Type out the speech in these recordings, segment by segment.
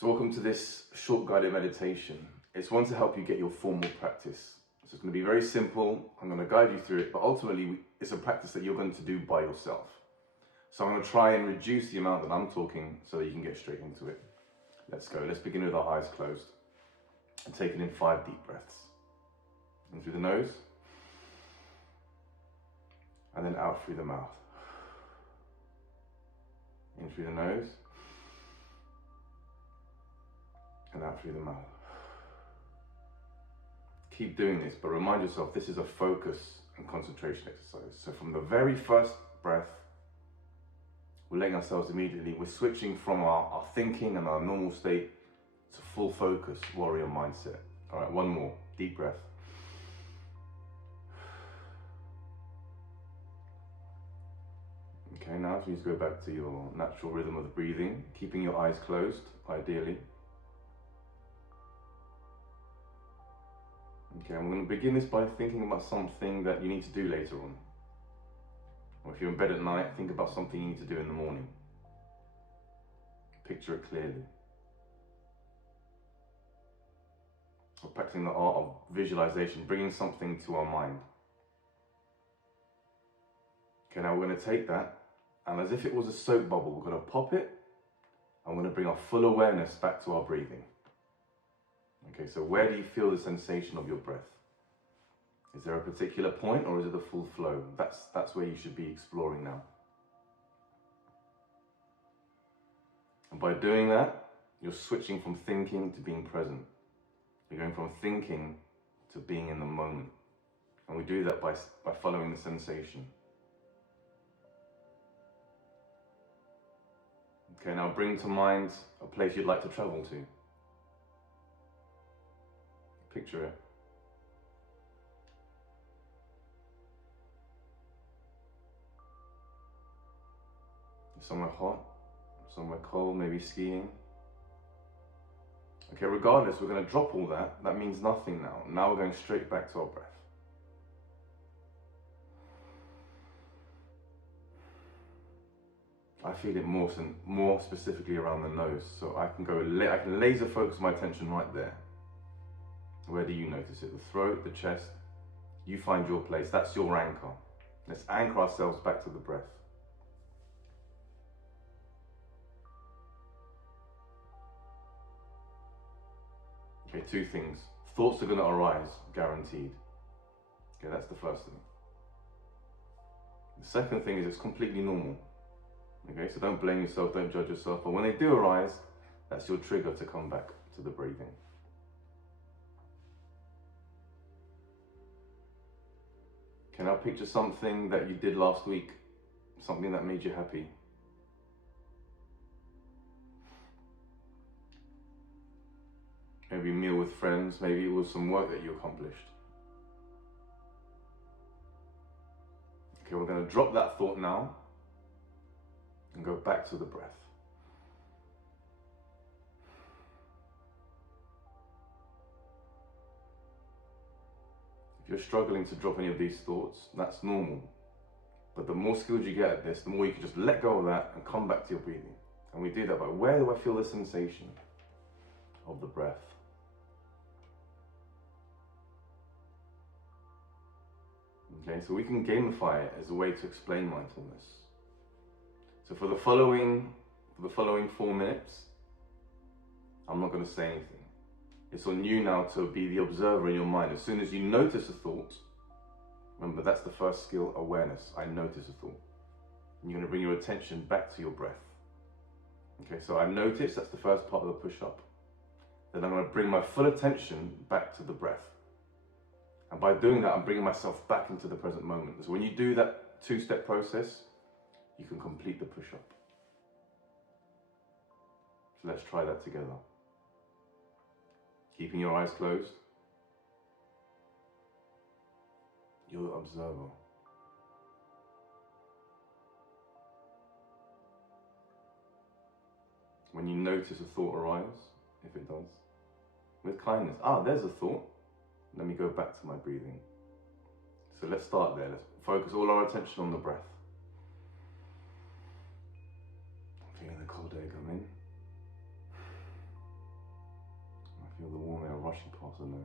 So welcome to this short guided meditation. It's one to help you get your formal practice. So it's going to be very simple. I'm going to guide you through it, but ultimately it's a practice that you're going to do by yourself. So I'm going to try and reduce the amount that I'm talking so that you can get straight into it. Let's go. Let's begin with our eyes closed and taking in 5 deep breaths. In through the nose and then out through the mouth. In through the nose and out through the mouth. Keep doing this, but remind yourself this is a focus and concentration exercise. So from the very first breath, we're letting ourselves immediately, we're switching from our thinking and our normal state to full focus, warrior mindset. All right, one more, deep breath. Okay, now please go back to your natural rhythm of the breathing, keeping your eyes closed, ideally. Okay, I'm going to begin this by thinking about something that you need to do later on. Or if you're in bed at night, think about something you need to do in the morning. Picture it clearly. We're practicing the art of visualization, bringing something to our mind. Okay, now we're going to take that, and as if it was a soap bubble, we're going to pop it, and we're going to bring our full awareness back to our breathing. Okay, so where do you feel the sensation of your breath? Is there a particular point, or is it the full flow? That's where you should be exploring now. And by doing that, you're switching from thinking to being present. You're going from thinking to being in the moment. And we do that by following the sensation. Okay, now bring to mind a place you'd like to travel to. Picture it. Somewhere hot, somewhere cold, maybe skiing. Okay, regardless, we're going to drop all that. That means nothing now. Now we're going straight back to our breath. I feel it more specifically around the nose, so I can laser focus my attention right there. Where do you notice it? The throat, the chest? You find your place. That's your anchor. Let's anchor ourselves back to the breath. Okay, 2 things. Thoughts are going to arise, guaranteed. Okay, that's the first thing. The second thing is it's completely normal. Okay, so don't blame yourself, don't judge yourself. But when they do arise, that's your trigger to come back to the breathing. Can I picture something that you did last week? Something that made you happy? Maybe a meal with friends, maybe it was some work that you accomplished. Okay, we're going to drop that thought now and go back to the breath. If you're struggling to drop any of these thoughts, that's normal. But the more skilled you get at this, the more you can just let go of that and come back to your breathing. And we do that by, where do I feel the sensation of the breath? Okay, so we can gamify it as a way to explain mindfulness. So for the following 4 minutes, I'm not going to say anything. It's on you now to be the observer in your mind. As soon as you notice a thought, remember that's the first skill, awareness. I notice a thought. And you're going to bring your attention back to your breath. Okay, so I notice, that's the first part of the push-up. Then I'm going to bring my full attention back to the breath. And by doing that, I'm bringing myself back into the present moment. So when you do that 2-step process, you can complete the push-up. So let's try that together. Keeping your eyes closed. You're the observer. When you notice a thought arise, if it does, with kindness. There's a thought. Let me go back to my breathing. So let's start there. Let's focus all our attention on the breath. Feeling the cold air come in. the nose.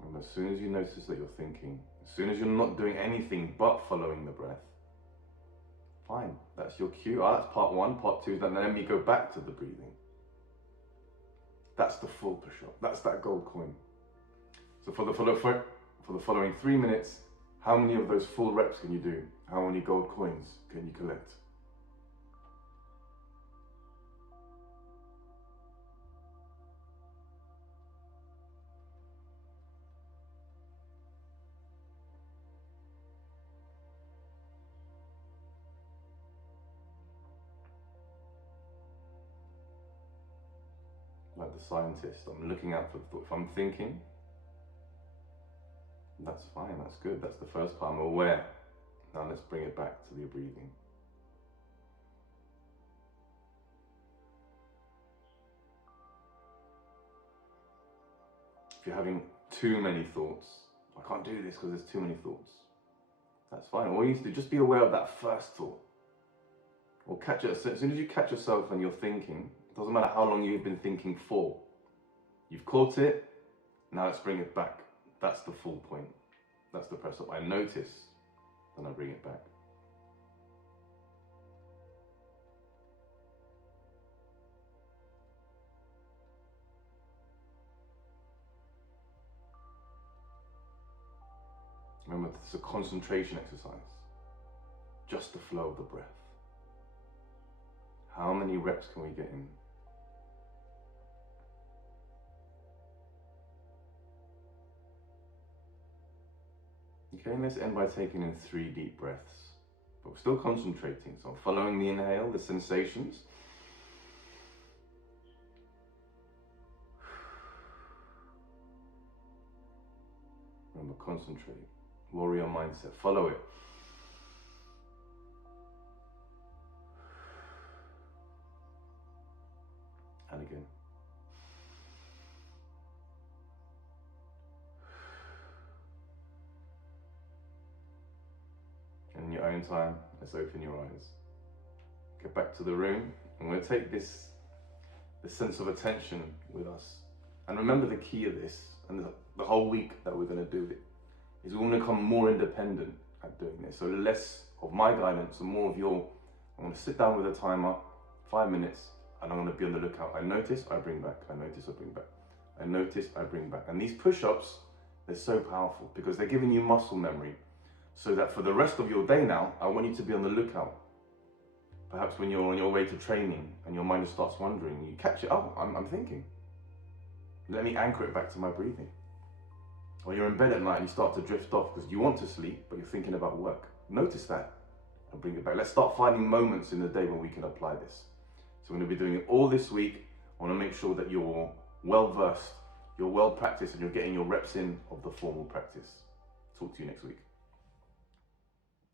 And as soon as you notice that you're thinking, as soon as you're not doing anything but following the breath, fine, that's your cue. That's part one. Part two is then let me go back to the breathing. That's the full push-up. That's that gold coin. So for the following 3 minutes, how many of those full reps can you do? How many gold coins can you collect? Like the scientist, I'm looking out for the thought. If I'm thinking, that's fine, that's good. That's the first part. I'm aware. Now let's bring it back to the breathing. If you're having too many thoughts, I can't do this because there's too many thoughts. That's fine. All you need to do, just be aware of that first thought. Or catch it. As soon as you catch yourself and you're thinking, it doesn't matter how long you've been thinking for. You've caught it, now let's bring it back. That's the full point. That's the press up. I notice, then I bring it back. Remember, this is a concentration exercise. Just the flow of the breath. How many reps can we get in? Okay, and let's end by taking in 3 deep breaths. But we're still concentrating, so I'm following the inhale, the sensations. Remember, concentrate. Warrior mindset. Follow it. And again. And in your own time, let's open your eyes. Get back to the room. I'm going to take this sense of attention with us. And remember the key of this, and the whole week that we're going to do it, is we want to become more independent at doing this. So less of my guidance and more of your, I'm going to sit down with a timer, 5 minutes, and I'm going to be on the lookout. I notice, I bring back. I notice, I bring back. I notice, I bring back. And these push-ups, they're so powerful because they're giving you muscle memory. So that for the rest of your day now, I want you to be on the lookout. Perhaps when you're on your way to training and your mind starts wandering, you catch it. Oh, I'm thinking. Let me anchor it back to my breathing. Or you're in bed at night and you start to drift off because you want to sleep, but you're thinking about work. Notice that and bring it back. Let's start finding moments in the day when we can apply this. So we're going to be doing it all this week. I want to make sure that you're well versed, you're well practiced, and you're getting your reps in of the formal practice. Talk to you next week.